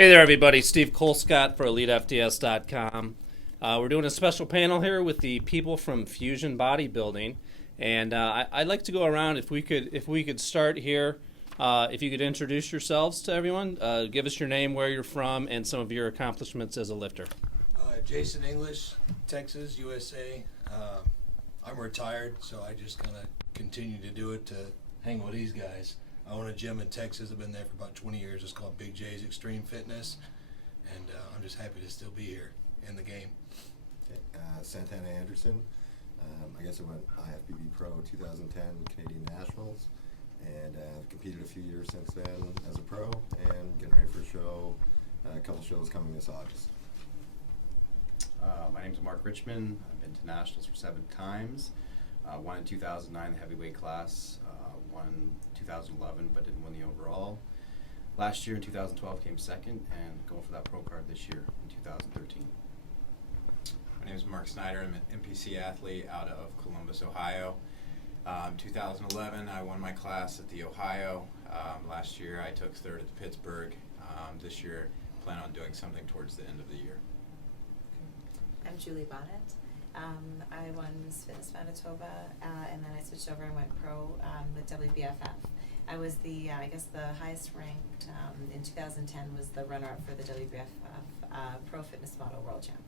Hey there, everybody. Steve Colescott for elitefts.com. We're doing a special panel here with the people from FUSION Bodybuilding, and I'd like to go around. If we could start here. If you could introduce yourselves to everyone, give us your name, where you're from, and some of your accomplishments as a lifter. Jason English, Texas, USA. I'm retired, so I just kind of continue to do it to hang with these guys. I own a gym in Texas. I've been there for about 20 years. It's called Big J's Extreme Fitness, and I'm just happy to still be here in the game. Okay. Santana Anderson. I guess I went IFBB Pro 2010 Canadian Nationals, and I've competed a few years since then as a pro, and getting ready for a show, a couple shows coming this August. My name's Richman. I've been to nationals for 7 times. Won in 2009 the heavyweight class, won 2011 but didn't win the overall. Last year in 2012 came second, and going for that pro card this year in 2013. My name is Snyder. I'm an NPC athlete out of Columbus, Ohio. 2011 I won my class at the Ohio. Last year I took third at the Pittsburgh. This year plan on doing something towards the end of the year. I'm Julie Bonnett. I won Miss Fitness Manitoba, and then I switched over and went pro with WBFF. I was the highest ranked in 2010 was the runner-up for the WBFF Pro Fitness Model World Champ.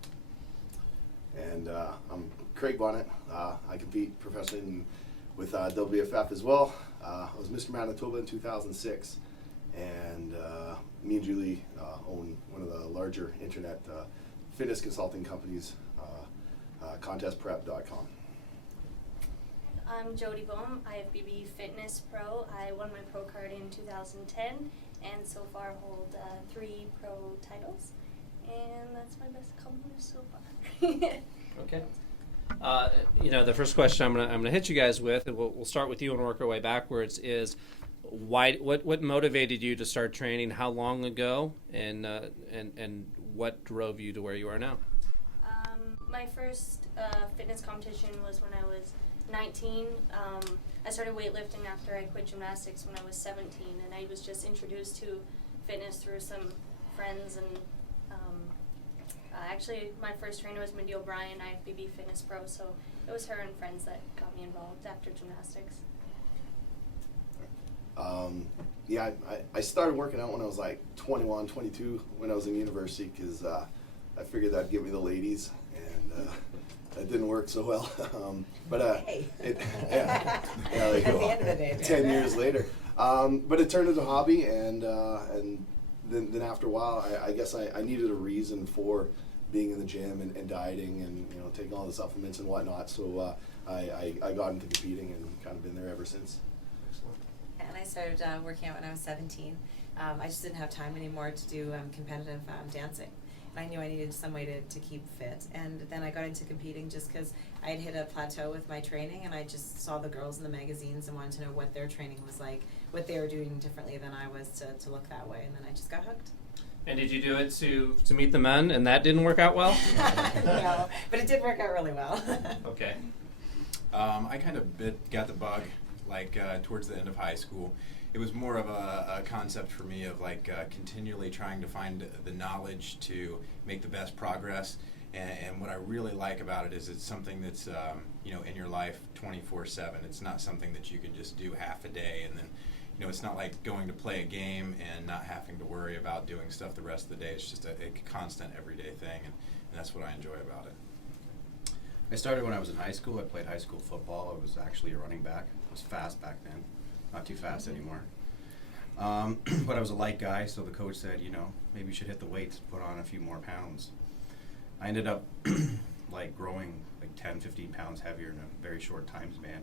And I'm Craig Bonnett. I compete professionally with WBFF as well. I was Mr. Manitoba in 2006, and me and Julie own one of the larger internet fitness consulting companies, contestprep.com. I'm Jodi Boam, IFBB Fitness Pro. I won my pro card in 2010 and so far hold 3 pro titles, and that's my best accomplishment so far. Okay. The first question I'm gonna hit you guys with, and we'll start with you and work our way backwards, is what motivated you to start training? How long ago, and what drove you to where you are now? My first fitness competition was when I was 19. I started weightlifting after I quit gymnastics when I was 17, and I was just introduced to fitness through some friends. And actually, my first trainer was Mindy O'Brien, IFBB Fitness Pro, so it was her and friends that got me involved after gymnastics. I started working out when I was like 21, 22 when I was in university, because I figured that'd give me the ladies, and that didn't work so well. Like At the end of the day, 10 years later. But it turned into a hobby, and then after a while, I guess I needed a reason for being in the gym and dieting and taking all the supplements and whatnot. So I got into competing and kind of been there ever since. And I started working out when I was 17. I just didn't have time anymore to do competitive dancing. I knew I needed some way to keep fit, and then I got into competing just because I had hit a plateau with my training, and I just saw the girls in the magazines and wanted to know what their training was like, what they were doing differently than I was to look that way, and then I just got hooked. And did you do it to meet the men, and that didn't work out well? No, but it did work out really well. Okay. I kind of got the bug towards the end of high school. It was more of a concept for me of continually trying to find the knowledge to make the best progress. And what I really like about it is it's something that's in your life 24/7. It's not something that you can just do half a day, and then it's not like going to play a game and not having to worry about doing stuff the rest of the day. It's just a constant everyday thing, and that's what I enjoy about it. I started when I was in high school. I played high school football. I was actually a running back. I was fast back then. Not too fast anymore. But I was a light guy, so the coach said, maybe you should hit the weights, put on a few more pounds. I ended up growing 10, 15 pounds heavier in a very short time span,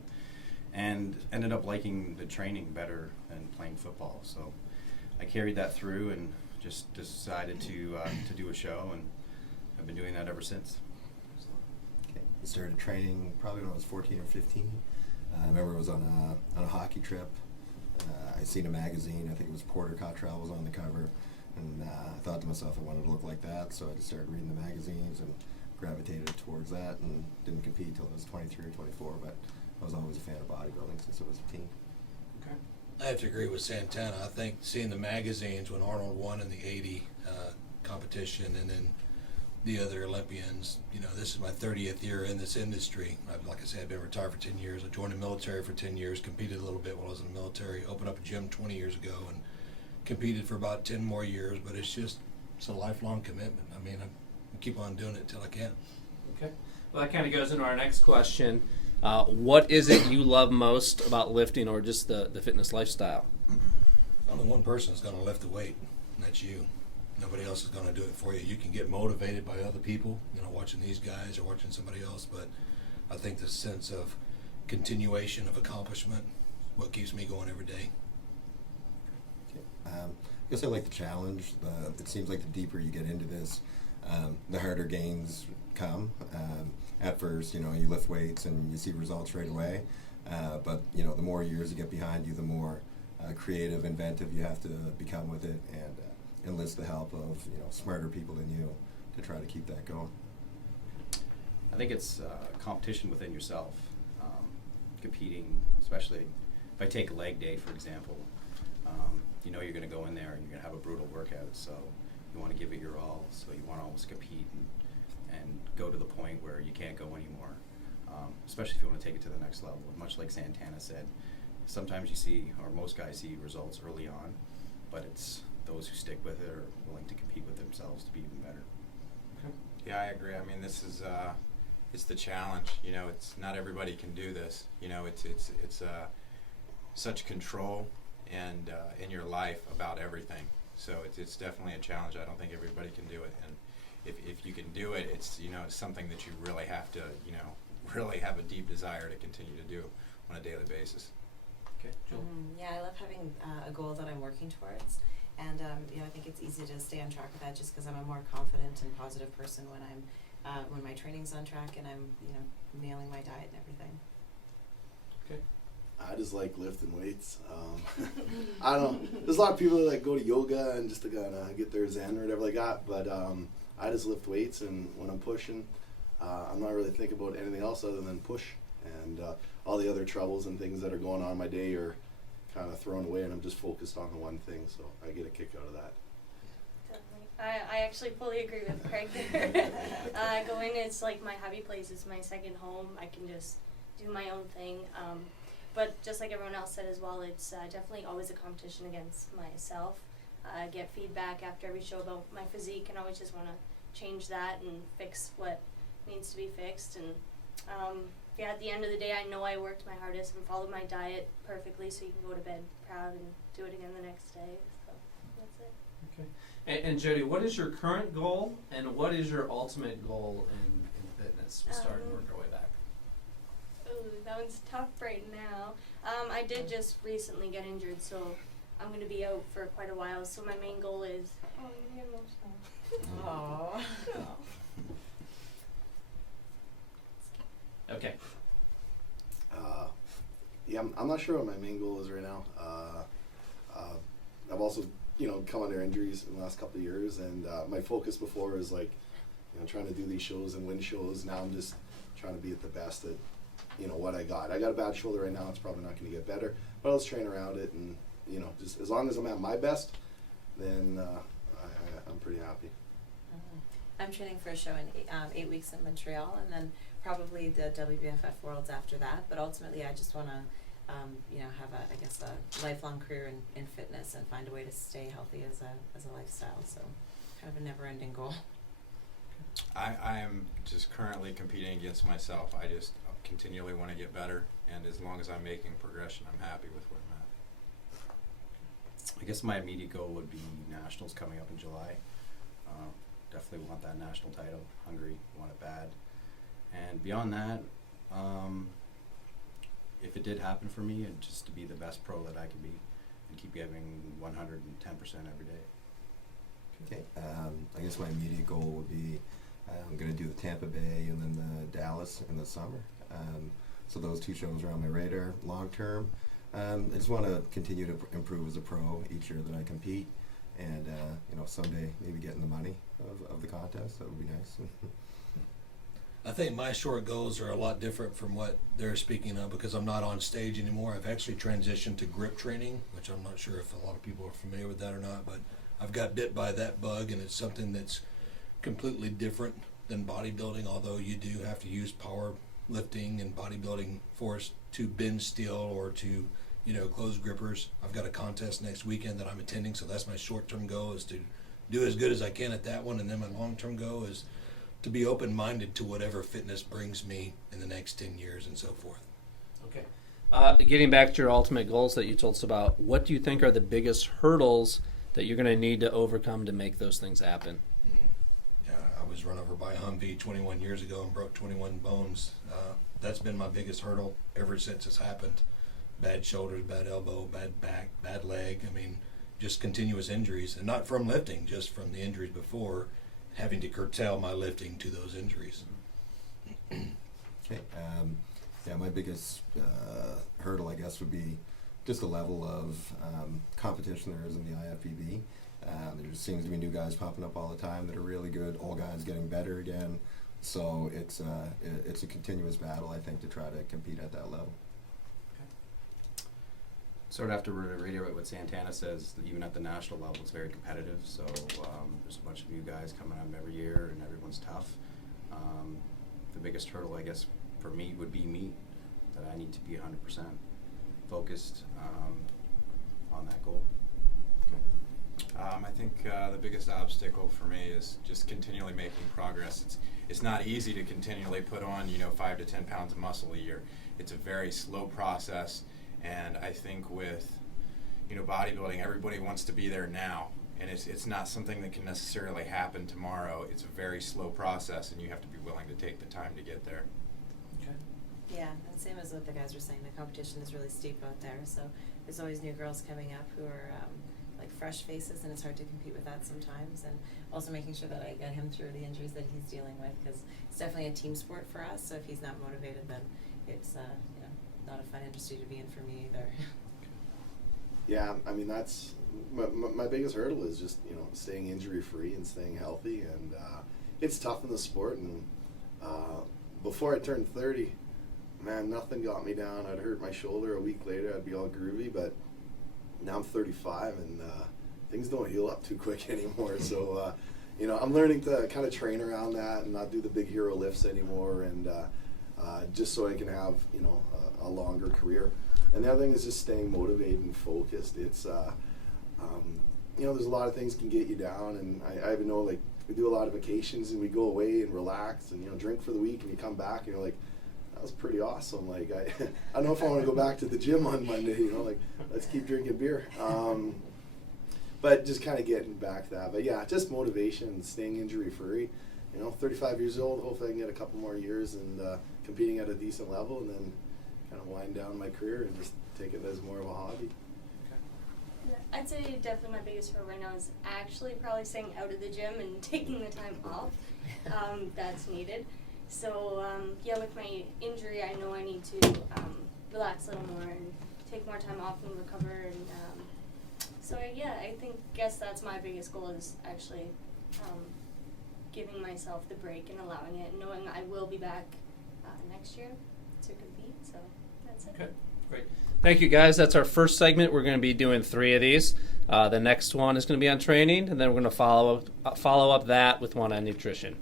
and ended up liking the training better than playing football. So I carried that through and just decided to do a show, and I've been doing that ever since. Okay. I started training probably when I was 14 or 15. I remember it was on a hockey trip. I seen a magazine. I think it was Porter Cottrell was on the cover, and I thought to myself I wanted to look like that. So I just started reading the magazines and gravitated towards that, and didn't compete until I was 23 or 24. But I was always a fan of bodybuilding since I was a teen. Okay. I have to agree with Santana. I think seeing the magazines when Arnold won in the 80 competition, and then the other Olympians, you know, this is my 30th year in this industry. Like I said, I've been retired for 10 years. I joined the military for 10 years, competed a little bit while I was in the military, opened up a gym 20 years ago, and competed for about 10 more years. But it's a lifelong commitment. I mean, I keep on doing it till I can. Okay. Well, that kind of goes into our next question. What is it you love most about lifting, or just the fitness lifestyle? Only one person is going to lift the weight, and that's you. Nobody else is going to do it for you. You can get motivated by other people, you know, watching these guys or watching somebody else, but I think the sense of continuation of accomplishment, what keeps me going every day. I guess I like the challenge. It seems like the deeper you get into this, the harder gains come. At first, you know, you lift weights and you see results right away, but you know, the more years you get behind you, the more creative, inventive you have to become with it, and enlist the help of, you know, smarter people than you to try to keep that going. I think it's competition within yourself. Competing, especially if I take leg day, for example, you know you're going to go in there and you're going to have a brutal workout, so you want to give it your all, so you want to almost compete and go to the point where you can't go anymore, especially if you want to take it to the next level. Much like Santana said, sometimes you see, or most guys see results early on, but it's those who stick with it are willing to compete with themselves to be even better. Okay. Yeah, I agree. I mean, this is it's the challenge. You know, it's not everybody can do this. You know, it's such control and in your life about everything. So it's definitely a challenge. I don't think everybody can do it. And if you can do it, it's, you know, it's something that you really have to, you know, really have a deep desire to continue to do on a daily basis. Okay, Joel. Yeah, I love having a goal that I'm working towards. And you know, I think it's easy to stay on track with that just because I'm a more confident and positive person when I'm when my training's on track and I'm, you know, nailing my diet and everything. Okay. I just like lifting weights. I don't know. There's a lot of people that like go to yoga and just to kind of get their zen or whatever like that. But I just lift weights, and when I'm pushing, I'm not really thinking about anything else other than push. And all the other troubles and things that are going on in my day are kind of thrown away, and I'm just focused on the one thing. So I get a kick out of that. I actually fully agree with Craig there. Going is like my hobby place. It's my second home. I can just do my own thing. But just like everyone else said as well, it's definitely always a competition against myself. I get feedback after every show about my physique, and I always just want to change that and fix what needs to be fixed. And yeah, at the end of the day, I know I worked my hardest and followed my diet perfectly, so you can go to bed proud and do it again the next day. So that's it. Okay. And Jodi, what is your current goal, and what is your ultimate goal in fitness? We'll start and work our way back. Ooh, that one's tough right now. I did just recently get injured, so I'm going to be out for quite a while. So my main goal is... Oh, I'm getting emotional. Aww. Okay. Yeah, I'm not sure what my main goal is right now. I've also, you know, come under injuries in the last couple of years, and my focus before is like, you know, trying to do these shows and win shows. Now I'm just trying to be at the best at, you know, what I got. I got a bad shoulder right now. It's probably not going to get better, but I'll just train around it, and, you know, just as long as I'm at my best, then I'm pretty happy. I'm training for a show in 8 weeks in Montreal, and then probably the WBFF Worlds after that. But ultimately, I just want to, you know, have a lifelong career in fitness and find a way to stay healthy as a lifestyle. So, kind of a never-ending goal. I am just currently competing against myself. I just continually want to get better, and as long as I'm making progression, I'm happy with where I'm at. I guess my immediate goal would be nationals coming up in July. Definitely want that national title. Hungry, want it bad. And beyond that, if it did happen for me, and just to be the best pro that I can be, and keep giving 110% every day. Okay. I guess my immediate goal would be I'm going to do the Tampa Bay and then the Dallas in the summer. So those two shows are on my radar long term. I just want to continue to improve as a pro each year that I compete, and you know, someday maybe getting the money of the contest. That would be nice. I think my short goals are a lot different from what they're speaking of because I'm not on stage anymore. I've actually transitioned to grip training, which I'm not sure if a lot of people are familiar with that or not, but I've got bit by that bug, and it's something that's completely different than bodybuilding, although you do have to use power lifting and bodybuilding force to bend steel or to, close grippers. I've got a contest next weekend that I'm attending, so that's my short-term goal, is to do as good as I can at that one, and then my long-term goal is to be open-minded to whatever fitness brings me in the next 10 years and so forth. Okay. Getting back to your ultimate goals that you told us about, what do you think are the biggest hurdles that you're going to need to overcome to make those things happen? Yeah, I was run over by a Humvee 21 years ago and broke 21 bones. That's been my biggest hurdle ever since it's happened. Bad shoulders, bad elbow, bad back, bad leg. I mean, just continuous injuries, and not from lifting, just from the injuries before, having to curtail my lifting to those injuries. Okay. Yeah, my biggest hurdle, I guess, would be just the level of competition there is in the IFBB. There seems to be new guys popping up all the time that are really good. Old guys getting better again. So it's a continuous battle, I think, to try to compete at that level. Sort of have to reiterate what Santana says, that even at the national level it's very competitive, so there's a bunch of new guys coming up every year and everyone's tough. The biggest hurdle, I guess, for me would be me, that I need to be 100% focused on that goal. I think the biggest obstacle for me is just continually making progress. It's not easy to continually put on 5 to 10 pounds of muscle a year. It's a very slow process. And I think with, bodybuilding, everybody wants to be there now, and it's not something that can necessarily happen tomorrow. It's a very slow process, and you have to be willing to take the time to get there. Okay. Yeah, and same as what the guys were saying, the competition is really steep out there, so there's always new girls coming up who are like fresh faces, and it's hard to compete with that sometimes, and also making sure that I get him through the injuries that he's dealing with, because it's definitely a team sport for us, so if he's not motivated, then it's not a fun industry to be in for me either. Yeah, I mean, that's my biggest hurdle is just staying injury free and staying healthy, and it's tough in the sport. And before I turned 30, man, nothing got me down. I'd hurt my shoulder a week later, I'd be all groovy, but now I'm 35 and things don't heal up too quick anymore. So I'm learning to kind of train around that and not do the big hero lifts anymore, and just so I can have a longer career. And the other thing is just staying motivated and focused. It's there's a lot of things can get you down, and I even know, like, we do a lot of vacations and we go away and relax and drink for the week, and you come back and you're like, that was pretty awesome. Like, I don't know if I want to go back to the gym on Monday, like, let's keep drinking beer. But just kind of getting back to that. But yeah, just motivation and staying injury free. 35 years old, hopefully I can get a couple more years and competing at a decent level, and then kind of wind down my career and just take it as more of a hobby. Yeah, I'd say definitely my biggest hurdle right now is actually probably staying out of the gym and taking the time off that's needed. So with my injury, I know I need to relax a little more and take more time off and recover. And I guess that's my biggest goal, is actually giving myself the break and allowing it, knowing I will be back next year to compete. So that's it. Okay, great. Thank you, guys. That's our first segment. We're going to be doing 3 of these. The next one is going to be on training, and then we're going to follow up that with one on nutrition.